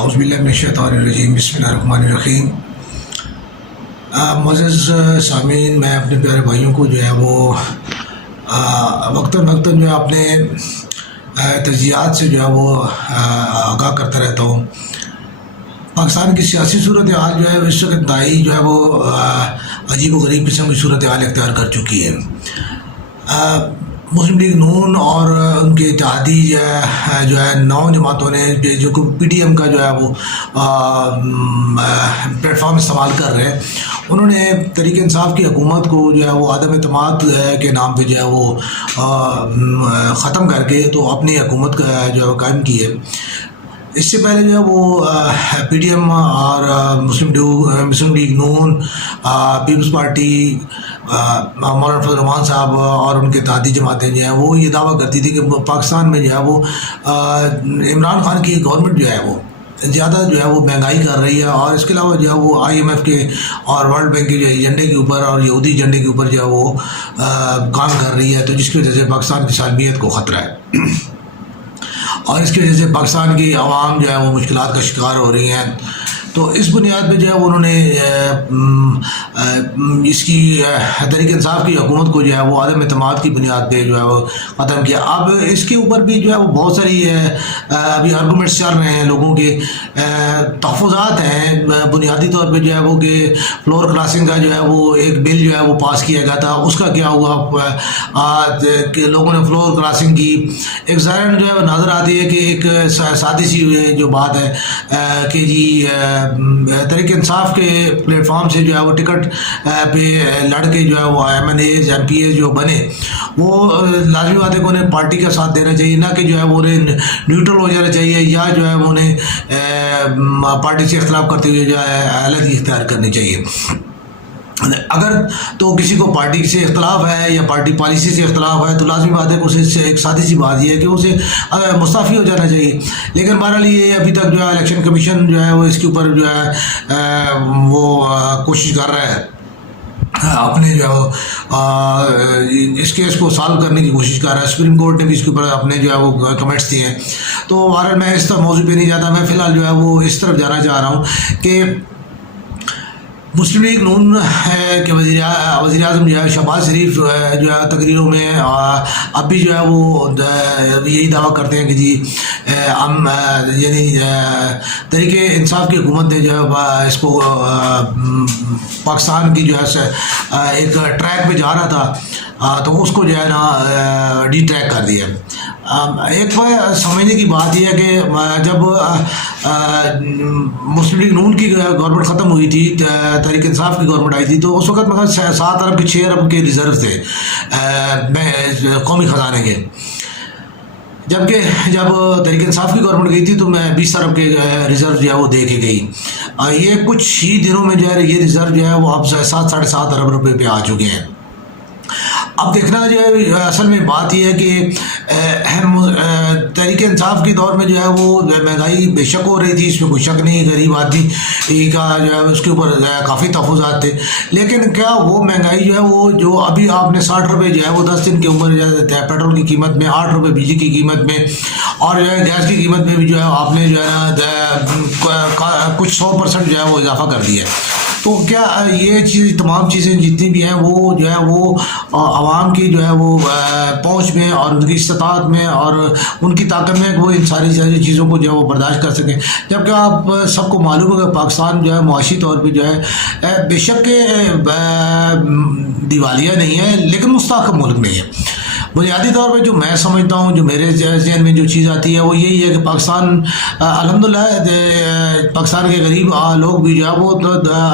اعوذ باللہ من الشیطان الرجیم، بسم اللہ الرحمن الرحیم۔ معزز سامعین، میں اپنے پیارے بھائیوں کو جو ہے وہ وقتاً جو ہے اپنے تجزیات سے جو ہے وہ آگاہ کرتا رہتا ہوں۔ پاکستان کی سیاسی صورتحال جو ہے اس وقت انتہائی جو ہے وہ عجیب و غریب قسم کی صورتحال اختیار کر چکی ہے۔ مسلم لیگ نون اور ان کے اتحادی جو ہے 9 جماعتوں نے جو پی ٹی ایم کا جو ہے وہ پلیٹ فارم استعمال کر رہے ہیں، انہوں نے تحریک انصاف کی حکومت کو جو ہے وہ عدم اعتماد کے نام پہ جو ہے وہ ختم کر کے تو اپنی حکومت کا جو ہے قائم کی ہے۔ اس سے پہلے جو ہے وہ پی ٹی ایم اور مسلم لیگ نون، پیپلز پارٹی، مولانا فضل الرحمان صاحب اور ان کے اتحادی جماعتیں جو ہیں وہ یہ دعویٰ کرتی تھی کہ پاکستان میں جو ہے وہ عمران خان کی گورنمنٹ جو ہے وہ زیادہ جو ہے وہ مہنگائی کر رہی ہے، اور اس کے علاوہ جو ہے وہ آئی ایم ایف کے اور ورلڈ بینک کے جو ایجنڈے کے اوپر اور یہودی ایجنڈے کے اوپر جو ہے وہ کام کر رہی ہے، تو جس کی وجہ سے پاکستان کی سالمیت کو خطرہ ہے اور اس کی وجہ سے پاکستان کی عوام جو ہے وہ مشکلات کا شکار ہو رہی ہیں۔ تو اس بنیاد پہ جو ہے انہوں نے اس کی تحریک انصاف کی حکومت کو جو ہے وہ عدم اعتماد کی بنیاد پہ جو ہے وہ ختم کیا۔ اب اس کے اوپر بھی جو ہے وہ بہت ساری ابھی آرگومنٹس چل رہے ہیں لوگوں کے، تحفظات ہیں بنیادی طور پہ جو ہے وہ کہ فلور کراسنگ کا جو ہے وہ ایک بل جو ہے وہ پاس کیا گیا تھا، اس کا کیا ہوا کہ لوگوں نے فلور کراسنگ کی۔ ایک ظاہراً جو ہے وہ نظر آتی ہے کہ ایک سادی سی جو بات ہے کہ جی تحریک انصاف کے پلیٹ فارم سے جو ہے وہ ٹکٹ پہ لڑ کے جو ہے وہ M N is M P is جو بنے، وہ لازمی بات ہے کہ انہیں پارٹی کا ساتھ دینا چاہیے، نہ کہ جو ہے وہ انہیں نیوٹرل ہو جانا چاہیے یا جو ہے وہ انہیں پارٹی سے اختلاف کرتے ہوئے جو ہے علیحدگی اختیار کرنی چاہیے۔ اگر تو کسی کو پارٹی سے اختلاف ہے یا پارٹی پالیسی سے اختلاف ہے تو لازمی بات ہے کہ اسے ایک سادی سی بات یہ ہے کہ اسے مستعفی ہو جانا چاہیے، لیکن بہرحال یہ ابھی تک جو ہے الیکشن کمیشن جو ہے وہ اس کے اوپر جو ہے وہ کوشش کر رہا ہے، اپنے جو ہے اس کیس کو سالو کرنے کی کوشش کر رہا ہے۔ سپریم کورٹ نے بھی اس کے اوپر اپنے جو ہے وہ کمنٹس دیے ہیں، تو بہرحال میں اس طرح موضوع پہ نہیں جاتا، میں فی الحال جو ہے وہ اس طرف جانا چاہ رہا ہوں کہ مسلم لیگ نون کے وزیر اعظم جو ہے شہباز شریف جو ہے تقریروں میں اب بھی جو ہے وہ یہی دعویٰ کرتے ہیں کہ جی ہم یعنی تحریک انصاف کی حکومت نے جو ہے اس کو پاکستان کی جو ہے ایک ٹریک پہ جا رہا تھا تو اس کو جو ہے نا ڈی ٹریک کر دیا۔ ایک سمجھنے کی بات یہ ہے کہ جب مسلم لیگ نون کی گورنمنٹ ختم ہوئی تھی، تحریک انصاف کی گورنمنٹ آئی تھی، تو اس وقت مثلا 7 ارب کے 6 ارب کے ریزرو تھے قومی خزانے کے، جبکہ جب تحریک انصاف کی گورنمنٹ گئی تھی تو 20 ارب کے ریزرو جو ہے وہ دے کے گئی۔ یہ کچھ ہی دنوں میں جو ہے یہ ریزرو جو ہے وہ اب 7-7.5 ارب روپے پہ آ چکے ہیں۔ اب دیکھنا جو ہے اصل میں بات یہ ہے کہ تحریک انصاف کے دور میں جو ہے وہ مہنگائی بے شک ہو رہی تھی، اس میں کوئی شک نہیں، غریب آدمی کا جو ہے اس کے اوپر کافی تحفظات تھے، لیکن کیا وہ مہنگائی جو ہے وہ جو ابھی آپ نے 60 روپے جو ہے وہ 10 دن کے عمر پیٹرول کی قیمت میں، 8 روپے بجلی کی قیمت میں اور جو ہے گیس کی قیمت میں بھی جو ہے آپ نے جو ہے نا کچھ 100% جو ہے وہ اضافہ کر دیا ہے۔ تو کیا یہ تمام چیزیں جتنی بھی ہیں وہ جو ہے وہ عوام کی جو ہے وہ پہنچ میں اور ان کی استطاعت میں اور ان کی طاقت میں وہ ان ساری چیزوں کو جو ہے وہ برداشت کر سکیں، جبکہ آپ سب کو معلوم ہے کہ پاکستان جو ہے معاشی طور پہ جو ہے بے شک دیوالیہ نہیں ہے لیکن مستحکم ملک نہیں ہے۔ بنیادی طور پہ جو میں سمجھتا ہوں، جو میرے ذہن میں جو چیز آتی ہے وہ یہی ہے کہ پاکستان الحمدللہ پاکستان کے غریب لوگ بھی جو ہے وہ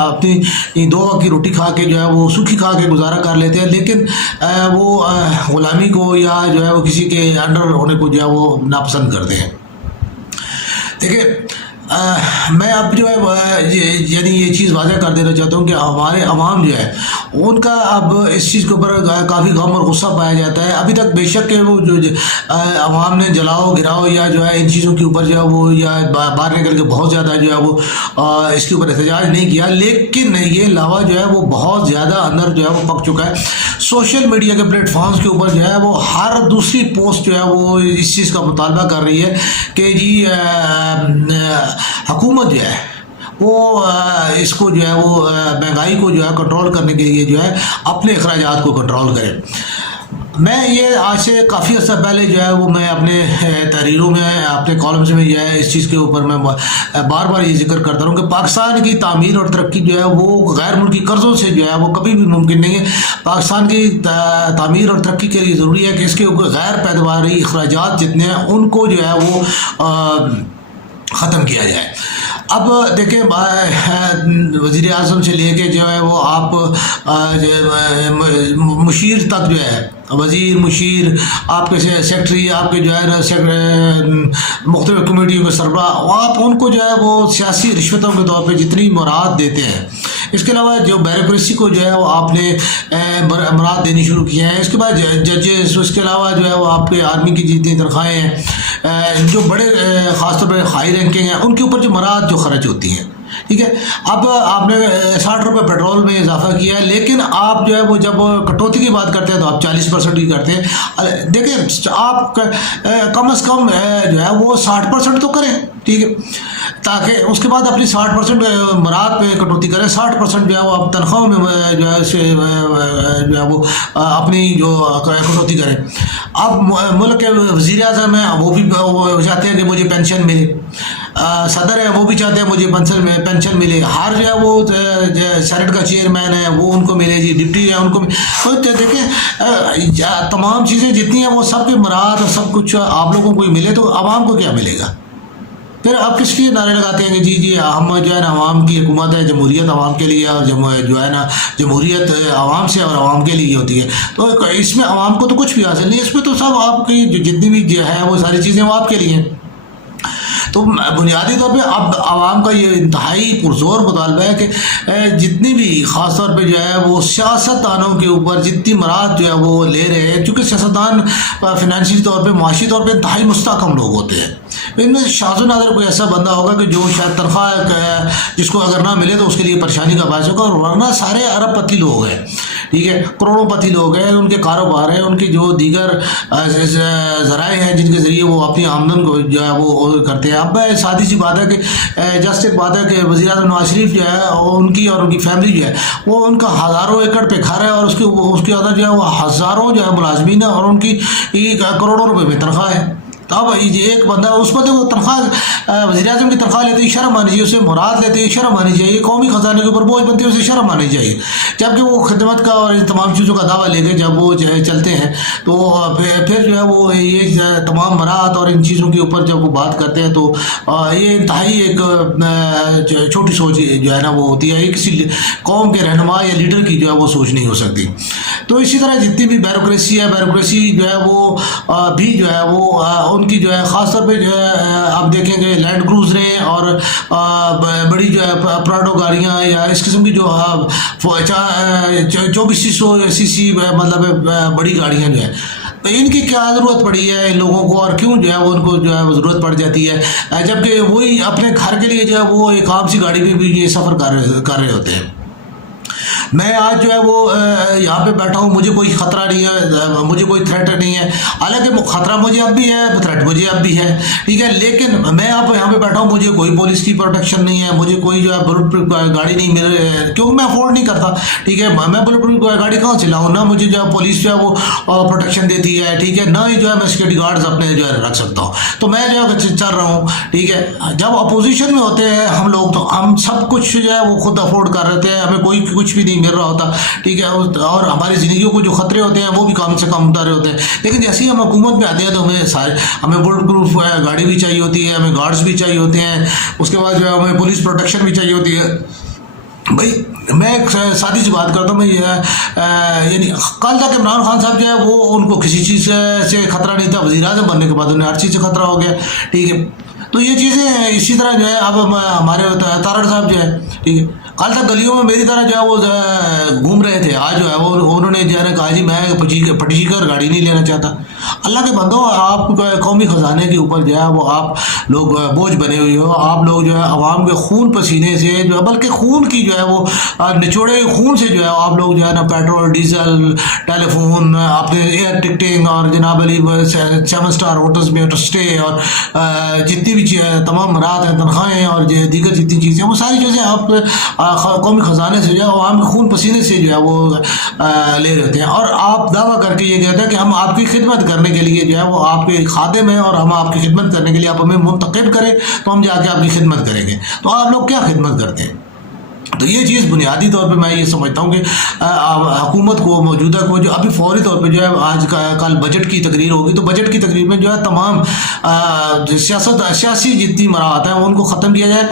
اپنی 2 وقت کی روٹی کھا کے جو ہے وہ سوکھی کھا کے گزارا کر لیتے ہیں، لیکن وہ غلامی کو یا جو ہے وہ کسی کے انڈر ہونے کو جو ہے وہ ناپسند کرتے ہیں۔ دیکھیے میں اب جو ہے یعنی یہ چیز واضح کر دینا چاہتا ہوں کہ ہمارے عوام جو ہے ان کا اب اس چیز کے اوپر کافی غم اور غصہ پایا جاتا ہے۔ ابھی تک بے شک کہ وہ جو عوام نے جلاؤ گراؤ یا جو ہے ان چیزوں کے اوپر جو ہے وہ یا باہر نکل کے بہت زیادہ جو ہے وہ اس کے اوپر احتجاج نہیں کیا، لیکن یہ لاوا جو ہے وہ بہت زیادہ اندر جو ہے وہ پک چکا ہے۔ سوشل میڈیا کے پلیٹ فارمز کے اوپر جو ہے وہ ہر دوسری پوسٹ جو ہے وہ اس چیز کا مطالبہ کر رہی ہے کہ جی حکومت جو ہے وہ اس کو جو ہے وہ مہنگائی کو جو ہے کنٹرول کرنے کے لیے جو ہے اپنے اخراجات کو کنٹرول کرے. میں یہ آج سے کافی عرصہ پہلے جو ہے وہ میں اپنے تحریروں میں اپنے کالمز میں جو ہے اس چیز کے اوپر میں بار بار یہ ذکر کرتا ہوں کہ پاکستان کی تعمیر اور ترقی جو ہے وہ غیر ملکی قرضوں سے جو ہے وہ کبھی بھی ممکن نہیں ہے. پاکستان کی تعمیر اور ترقی کے لیے ضروری ہے کہ اس کے غیر پیداواری اخراجات جتنے ہیں ان کو جو ہے وہ ختم کیا جائے. اب دیکھیں وزیر اعظم سے لے کے جو ہے وہ آپ مشیر تک جو ہے وزیر مشیر آپ کے سیکٹری آپ کے جو ہے نا مختلف کمیٹیوں کے سربراہ آپ ان کو جو ہے وہ سیاسی رشوتوں کے طور پہ جتنی مراد دیتے ہیں. اس کے علاوہ جو بیوروکریسی کو جو ہے وہ آپ نے مراد دینی شروع کیے ہیں. اس کے بعد ججز اس کے علاوہ جو ہے وہ آپ کے آرمی کی جتنی تنخواہیں ہیں جو بڑے خاص طور پہ ہائی رینکنگ ہیں ان کے اوپر جو مراد جو خرچ ہوتی ہیں. ٹھیک ہے. اب آپ نے 60 روپے پیٹرول میں اضافہ کیا ہے لیکن آپ جو ہے وہ جب کٹوتی کی بات کرتے ہیں تو آپ 40% ہی کرتے ہیں. دیکھیں آپ کم از کم جو ہے وہ 60% تو کریں. ٹھیک ہے. تاکہ اس کے بعد اپنی 60% مراد پہ کٹوتی کریں. 60% جو ہے وہ آپ تنخواہوں میں جو ہے وہ اپنی جو کٹوتی کریں. اب ملک کے وزیر اعظم ہیں وہ بھی چاہتے ہیں کہ مجھے پینشن ملے. صدر ہے وہ بھی چاہتے ہیں مجھے پینشن ملے. ہر جو ہے وہ سینٹ کا چیئرمین ہے وہ ان کو ملے جی. ڈپٹی ہے ان کو تو دیکھیں تمام چیزیں جتنی ہیں وہ سب کے مراد اور سب کچھ آپ لوگوں کو ہی ملے تو عوام کو کیا ملے گا؟ پھر آپ کس لیے نعرے لگاتے ہیں کہ جی ہم جو ہے نا عوام کی حکومت ہے, جمہوریت عوام کے لیے, اور جو ہے نا جمہوریت عوام سے اور عوام کے لیے ہوتی ہے. تو اس میں عوام کو تو کچھ بھی حاصل نہیں, اس میں تو سب آپ کی جتنی بھی جو ہے وہ ساری چیزیں وہ آپ کے لیے ہیں. تو بنیادی طور پہ اب عوام کا یہ انتہائی پرزور مطالبہ ہے کہ جتنی بھی خاص طور پہ جو ہے وہ سیاست دانوں کے اوپر جتنی مراد جو ہے وہ لے رہے ہیں, چونکہ سیاستدان فنانشی طور پہ معاشی طور پہ انتہائی مستحکم لوگ ہوتے ہیں. ان میں شاذ و نادر کوئی ایسا بندہ ہوگا کہ جو شاید تنخواہ جس کو اگر نہ ملے تو اس کے لیے پریشانی کا باعث ہوگا, اور ورنہ سارے ارب پتی لوگ ہیں. ٹھیک ہے. کروڑوں پتی لوگ ہیں, ان کے کاروبار ہیں, ان کے جو دیگر ذرائع ہیں جن کے ذریعے وہ اپنی آمدن کو جو ہے وہ کرتے ہیں. اب سادی سی بات ہے کہ جسٹ ایک بات ہے کہ وزیر اعظم نواز شریف جو ہے ان کی اور ان کی فیملی جو ہے وہ ان کا ہزاروں ایکڑ پہ گھر ہے, اور اس کے اندر جو ہے وہ ہزاروں جو ہے ملازمین ہیں, اور ان کی کروڑوں روپے میں تنخواہ ہے. تو اب ایک بندہ اس کو وہ تنخواہ وزیر اعظم کی تنخواہ لیتے ہی شرم آنی چاہیے, اسے مراد لیتے ہی شرم آنی چاہیے, قومی خزانے کے اوپر بوجھ بنتی ہے اسے شرم آنی چاہیے. جبکہ وہ خدمت کا اور ان تمام چیزوں کا دعویٰ لے کے جب وہ جو ہے چلتے ہیں تو پھر جو ہے وہ یہ تمام مراد اور ان چیزوں کے اوپر جب وہ بات کرتے ہیں تو یہ انتہائی ایک چھوٹی سوچ جو ہے نا وہ ہوتی ہے. کسی قوم کے رہنما یا لیڈر کی جو ہے وہ سوچ نہیں ہو سکتی. تو اسی طرح جتنی بھی بیوروکریسی ہے, بیوروکریسی جو ہے وہ بھی جو ہے وہ ان کی جو ہے خاص طور پہ جو ہے آپ دیکھیں گے لینڈ کروزریں اور بڑی جو ہے پراڈو گاڑیاں یا اس قسم کی جو 2400 cc مطلب بڑی گاڑیاں جو ہے ان کی کیا ضرورت پڑی ہے ان لوگوں کو, اور کیوں جو ہے وہ ان کو جو ہے وہ ضرورت پڑ جاتی ہے, جبکہ وہی اپنے گھر کے لیے جو ہے وہ ایک عام سی گاڑی پہ بھی یہ سفر کر رہے ہوتے ہیں. میں آج جو ہے وہ یہاں پہ بیٹھا ہوں, مجھے کوئی خطرہ نہیں ہے, مجھے کوئی تھریٹ نہیں ہے. حالانکہ خطرہ مجھے اب بھی ہے, تھریٹ مجھے اب بھی ہے. ٹھیک ہے. لیکن میں آپ یہاں پہ بیٹھا ہوں, مجھے کوئی پولیس کی پروٹیکشن نہیں ہے, مجھے کوئی جو ہے بلٹ پروف گاڑی نہیں مل رہی ہے کیونکہ میں افورڈ نہیں کرتا. ٹھیک ہے. میں بلٹ پروف گاڑی کہاں سے لاؤں؟ نہ مجھے جو ہے پولیس جو ہے وہ پروٹیکشن دیتی ہے. ٹھیک ہے. نہ ہی جو ہے میں سیکورٹی گارڈز اپنے جو ہے رکھ سکتا ہوں. تو میں جو ہے چل رہا ہوں. ٹھیک ہے. جب اپوزیشن میں ہوتے ہیں ہم لوگ تو ہم سب کچھ جو ہے وہ خود افورڈ کر رہے تھے, ہمیں کوئی کچھ بھی نہیں مل رہا ہوتا. ٹھیک ہے. اور ہماری زندگیوں کو جو خطرے ہوتے ہیں وہ بھی کم سے کم اتارے ہوتے ہیں. لیکن جیسے ہی ہم حکومت میں آتے ہیں تو ہمیں بلٹ پروف گاڑی بھی چاہیے ہوتی ہے, ہمیں گارڈز بھی چاہیے ہوتے ہیں, اس کے بعد جو ہے ہمیں پولیس پروٹیکشن بھی چاہیے ہوتی ہے. بھائی میں ایک سادی سی بات کرتا ہوں, میں یعنی کل تک عمران خان صاحب جو ہے وہ ان کو کسی چیز سے خطرہ نہیں تھا, وزیر اعظم بننے کے بعد انہیں ہر چیز سے خطرہ ہو گیا. ٹھیک ہے. تو یہ چیزیں اسی طرح جو ہے اب ہمارے تارڑ صاحب جو ہے ٹھیک ہے کل تک گلیوں میں میری طرح جو ہے وہ گھوم رہے تھے، آج جو ہے وہ انہوں نے جو ہے کہا جی میں پٹی کر گاڑی نہیں لینا چاہتا۔ اللہ کے بندو، آپ قومی خزانے کے اوپر جو ہے وہ آپ لوگ بوجھ بنے ہوئے ہو، آپ لوگ جو ہے عوام کے خون پسینے سے جو ہے، بلکہ خون کی جو ہے وہ نچوڑے خون سے جو ہے آپ لوگ جو ہے نا پیٹرول ڈیزل ٹیلی فون اپنے ایئر ٹکٹنگ اور جناب علی 7 اسٹار ہوٹلس میں اسٹے اور جتنی بھی تمام مراد ہیں، تنخواہیں اور دیگر جتنی چیزیں، وہ ساری چیزیں آپ قومی خزانے سے جو ہے عوام کے خون پسینے سے جو ہے وہ لے لیتے ہیں، اور آپ دعویٰ کر کے یہ کہتے ہیں کہ ہم آپ کی خدمت کرنے کے لیے جو ہے وہ آپ کے خادم ہیں، اور ہم آپ کی خدمت کرنے کے لیے آپ ہمیں منتخب کریں تو ہم جا کے آپ کی خدمت کریں گے۔ تو آپ لوگ کیا خدمت کرتے ہیں؟ تو یہ چیز بنیادی طور پہ میں یہ سمجھتا ہوں کہ حکومت کو، موجودہ کو، جو ابھی فوری طور پہ جو ہے آج کل بجٹ کی تقریر ہوگی، تو بجٹ کی تقریر میں جو ہے تمام سیاسی جتنی مراحت ہیں ان کو ختم کیا جائے،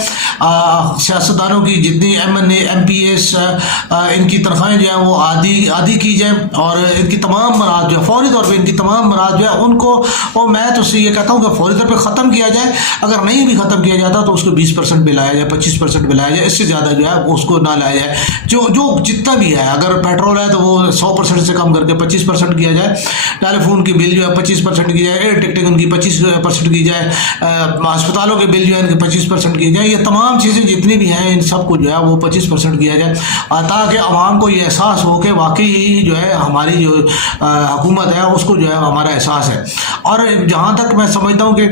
سیاستدانوں کی جتنی MNA MPS ان کی تنخواہیں جو ہیں وہ عادی کی جائیں، اور ان کی تمام مراحت جو ہے فوری طور پہ ان کی تمام مراحت جو ہے ان کو، اور میں تو اس سے یہ کہتا ہوں کہ فوری طور پہ ختم کیا جائے۔ اگر نہیں بھی ختم کیا جاتا تو اس کو 20% پہ لایا جائے، 25% پہ لایا جائے، اس سے زیادہ جو ہے اس کو نہ لایا جائے۔ جو جتنا بھی ہے، اگر پیٹرول ہے تو وہ 100% سے کم کر کے 25% کیا جائے، ٹیلی فون کی بل جو ہے 25% کی جائے، ایئر ٹکٹنگ ان کی 25% کی جائے، ہسپتالوں کے بل جو ہے ان کے 25% کی جائے، یہ تمام چیزیں جتنی بھی ہیں ان سب کو جو ہے وہ 25% کیا جائے، تاکہ عوام کو یہ احساس ہو کہ واقعی جو ہے ہماری جو حکومت ہے اس کو جو ہے ہمارا احساس ہے۔ اور جہاں تک میں سمجھتا ہوں کہ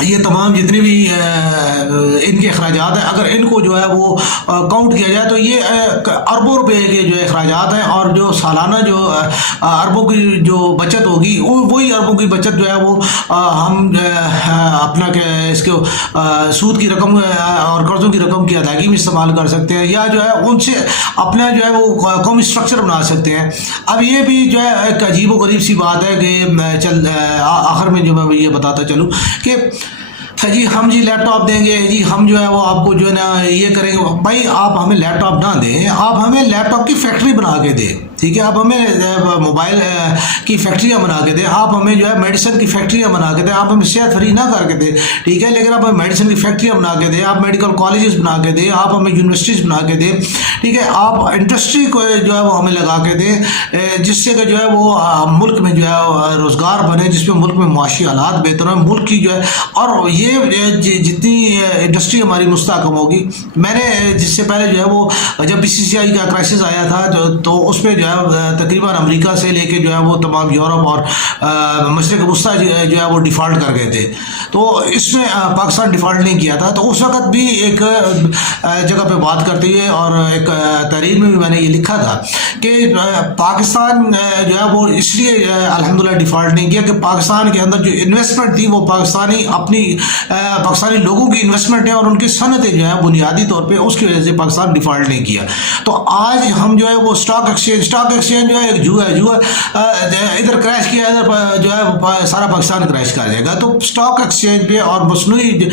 یہ تمام جتنے بھی ان کے اخراجات ہیں، اگر ان کو جو ہے وہ کاؤنٹ کیا جائے تو یہ اربوں روپے کے جو اخراجات ہیں، اور جو سالانہ جو اربوں کی جو بچت ہوگی، وہی اربوں کی بچت جو ہے وہ ہم اپنا اس کو سود کی رقم اور قرضوں کی رقم کی ادائیگی میں استعمال کر سکتے ہیں، یا جو ہے ان سے اپنا جو ہے وہ قومی اسٹرکچر بنا سکتے ہیں۔ اب یہ بھی جو ہے ایک عجیب و غریب سی بات ہے کہ آخر میں جو میں یہ بتاتا چلوں کہ جی ہم جی لیپ ٹاپ دیں گے، جی ہم جو ہے وہ آپ کو جو ہے نا یہ کریں گے۔ بھائی آپ ہمیں لیپ ٹاپ نہ دیں، آپ ہمیں لیپ ٹاپ کی فیکٹری بنا کے دیں، ٹھیک ہے؟ آپ ہمیں موبائل کی فیکٹریاں بنا کے دیں، آپ ہمیں جو ہے میڈیسن کی فیکٹریاں بنا کے دیں، آپ ہمیں صحت فری نہ کر کے دیں، ٹھیک ہے؟ لیکن آپ ہمیں میڈیسن کی فیکٹریاں بنا کے دیں، آپ میڈیکل کالجز بنا کے دیں، آپ ہمیں یونیورسٹیز بنا کے دیں، ٹھیک ہے؟ آپ انڈسٹری کو جو ہے وہ ہمیں لگا کے دیں، جس سے کہ جو ہے وہ ملک میں جو ہے روزگار بنے، جس میں ملک میں معاشی حالات بہتر ہیں، ملک کی جو ہے، اور یہ جتنی انڈسٹری ہماری مستحکم ہوگی۔ میں نے جس سے پہلے جو ہے وہ جب BCCI کا کرائسس آیا تھا تو اس پہ جو ہے تقریباً امریکہ سے لے کے جو ہے وہ تمام یورپ اور مشرق وسطیٰ جو ہے وہ ڈیفالٹ کر گئے تھے، تو اس میں پاکستان ڈیفالٹ نہیں کیا تھا۔ تو اس وقت بھی ایک جگہ پہ بات کرتے ہوئے اور ایک تحریر میں بھی میں نے یہ لکھا تھا کہ پاکستان جو ہے وہ اس لیے الحمدللہ ڈیفالٹ نہیں کیا کہ پاکستان کے اندر جو انویسٹمنٹ تھی وہ پاکستانی لوگوں کی انویسٹمنٹ ہے، اور ان کی صنعتیں جو ہے بنیادی طور پہ اس کی وجہ سے پاکستان ڈیفالٹ نہیں کیا۔ تو آج ہم جو ہے وہ اسٹاک ایکسچینج جو ہے ایک جوا ادھر کریش کیا، ادھر جو ہے سارا پاکستان کریش کر جائے گا۔ تو اسٹاک ایکسچینج پہ اور مصنوعی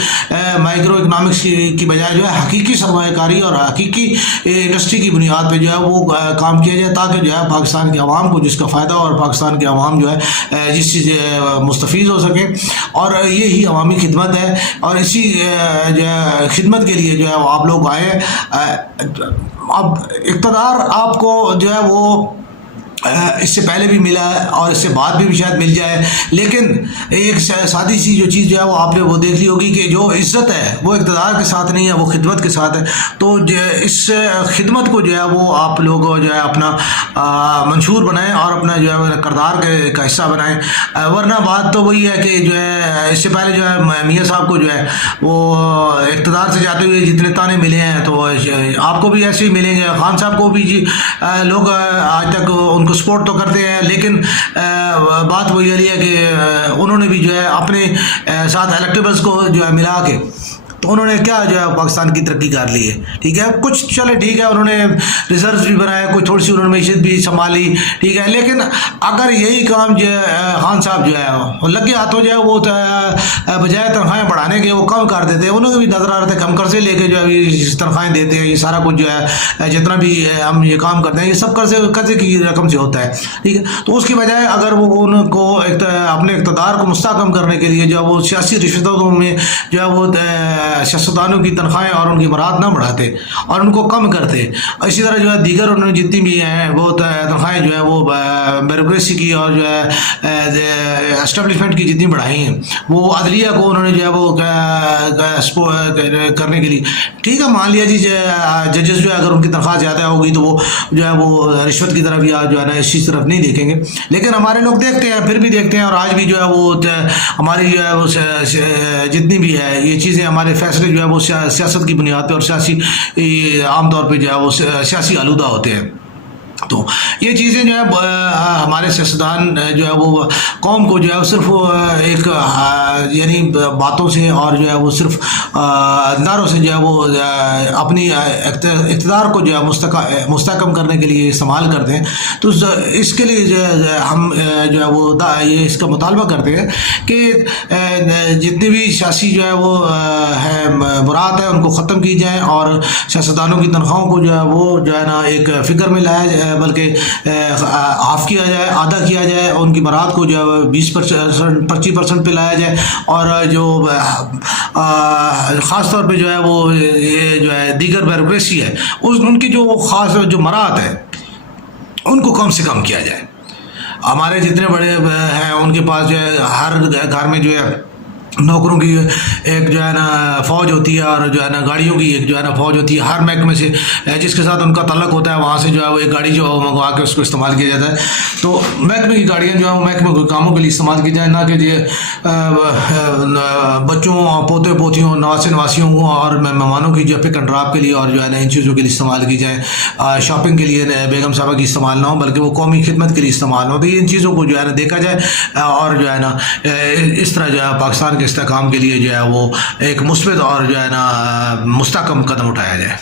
مائکرو اکنامکس کی بجائے جو ہے حقیقی سرمایہ کاری اور حقیقی انڈسٹری کی بنیاد پہ جو ہے وہ کام کیا جائے، تاکہ جو ہے پاکستان کے عوام کو جس کا فائدہ ہو، اور پاکستان کے عوام جو ہے جس چیز مستفید ہو سکے، اور یہی عوامی خدمت ہے، اور اسی جو ہے خدمت کے لیے جو ہے آپ لوگ آئے۔ اب اقتدار آپ کو جو ہے وہ اس سے پہلے بھی ملا ہے اور اس سے بعد بھی شاید مل جائے، لیکن ایک سادی سی جو چیز جو ہے وہ آپ نے وہ دیکھ لی ہوگی کہ جو عزت ہے وہ اقتدار کے ساتھ نہیں ہے، وہ خدمت کے ساتھ ہے۔ تو اس خدمت کو جو ہے وہ آپ لوگ جو ہے اپنا منشور بنائیں اور اپنا جو ہے کردار کا حصہ بنائیں، ورنہ بات تو وہی ہے کہ جو ہے اس سے پہلے جو ہے میاں صاحب کو جو ہے وہ اقتدار سے جاتے ہوئے جتنے تانے ملے ہیں تو آپ کو بھی ایسے ہی ملیں گے۔ خان صاحب کو بھی جی لوگ آج تک ان کو سپورٹ تو کرتے ہیں، لیکن بات وہی ہے کہ انہوں نے بھی جو ہے اپنے ساتھ الیکٹیبلز کو جو ہے ملا کے تو انہوں نے کیا جو ہے پاکستان کی ترقی کر لی ہے، ٹھیک ہے؟ کچھ چلے ٹھیک ہے، انہوں نے ریزروز بھی بنائے، کوئی تھوڑی سی انہوں نے معیشت بھی سنبھالی، ٹھیک ہے، لیکن اگر یہی کام جو ہے خان صاحب جو ہے لگے ہاتھوں جو ہے وہ بجائے تنخواہیں بڑھانے کے وہ کم کر دیتے ہیں، انہوں نے بھی نظر آ رہے تھے ہم قرضے لے کے جو ہے تنخواہیں دیتے ہیں، یہ سارا کچھ جو ہے جتنا بھی ہم یہ کام کرتے ہیں یہ سب قرضے کی رقم سے ہوتا ہے، ٹھیک ہے؟ تو اس کی بجائے اگر وہ ان کو اپنے اقتدار کو مستحکم کرنے کے لیے جو ہے وہ سیاسی رشوتوں میں جو ہے وہ سیاستدانوں کی تنخواہیں اور ان کی برات نہ بڑھاتے اور ان کو کم کرتے. اسی طرح جو ہے دیگر انہوں نے جتنی بھی ہیں وہ تنخواہیں جو ہے وہ بیوروکریسی کی اور جو ہے اسٹیبلشمنٹ کی جتنی بڑھائی ہیں, وہ عدلیہ کو انہوں نے جو ہے وہ کرنے کے لیے, ٹھیک ہے مان لیا جی ججز جو ہے اگر ان کی تنخواہ زیادہ ہوگی تو وہ جو ہے وہ رشوت کی طرف یا جو ہے نا اس چیز طرف نہیں دیکھیں گے. لیکن ہمارے لوگ دیکھتے ہیں, پھر بھی دیکھتے ہیں, اور آج بھی جو ہے وہ ہماری جو ہے وہ جتنی بھی ہے یہ چیزیں ہمارے فیصلے جو ہے وہ سیاست کی بنیاد پہ اور سیاسی عام طور پہ جو ہے وہ سیاسی آلودہ ہوتے ہیں. تو یہ چیزیں جو ہے ہمارے سیاستدان جو ہے وہ قوم کو جو ہے صرف ایک یعنی باتوں سے اور جو ہے وہ صرف نعروں سے جو ہے وہ اپنی اقتدار کو جو ہے مستحکم کرنے کے لیے استعمال کرتے ہیں. تو اس کے لیے جو ہے ہم جو ہے وہ یہ اس کا مطالبہ کرتے ہیں کہ جتنی بھی سیاسی جو ہے وہ ہے برات ہے ان کو ختم کی جائیں اور سیاستدانوں کی تنخواہوں کو جو ہے وہ جو ہے نا ایک فکر میں لایا جائے, بلکہ آف کیا جائے, آدھا کیا جائے, اور ان کی برات کو جو ہے 20% 25% پہ لایا جائے, اور جو خاص طور پہ جو ہے وہ یہ جو ہے دیگر بیوروکریسی ہے ان کی جو خاص جو مرات ہے ان کو کم سے کم کیا جائے. ہمارے جتنے بڑے ہیں ان کے پاس جو ہے ہر گھر میں جو ہے نوکروں کی ایک جو ہے نا فوج ہوتی ہے, اور جو ہے نا گاڑیوں کی ایک جو ہے نا فوج ہوتی ہے. ہر محکمے سے جس کے ساتھ ان کا تعلق ہوتا ہے وہاں سے جو ہے وہ ایک گاڑی جو ہے منگوا کے اس کو استعمال کیا جاتا ہے. تو محکمے کی گاڑیاں جو ہے وہ محکمے کے کاموں کے لیے استعمال کی جائیں, نہ کہ یہ بچوں پوتے پوتیوں نواسیوں کو اور مہمانوں کی جو ہے پک اینڈ ڈراپ کے لیے اور جو ہے نا ان چیزوں کے لیے استعمال کی جائیں. شاپنگ کے لیے بیگم صاحبہ کی استعمال نہ ہو بلکہ وہ قومی خدمت کے لیے استعمال ہو. تو ان چیزوں کو جو ہے نا دیکھا جائے اور جو ہے نا اس طرح جو ہے پاکستان کے استحکام کے لیے جو ہے وہ ایک مثبت اور جو ہے نا مستحکم قدم اٹھایا جائے.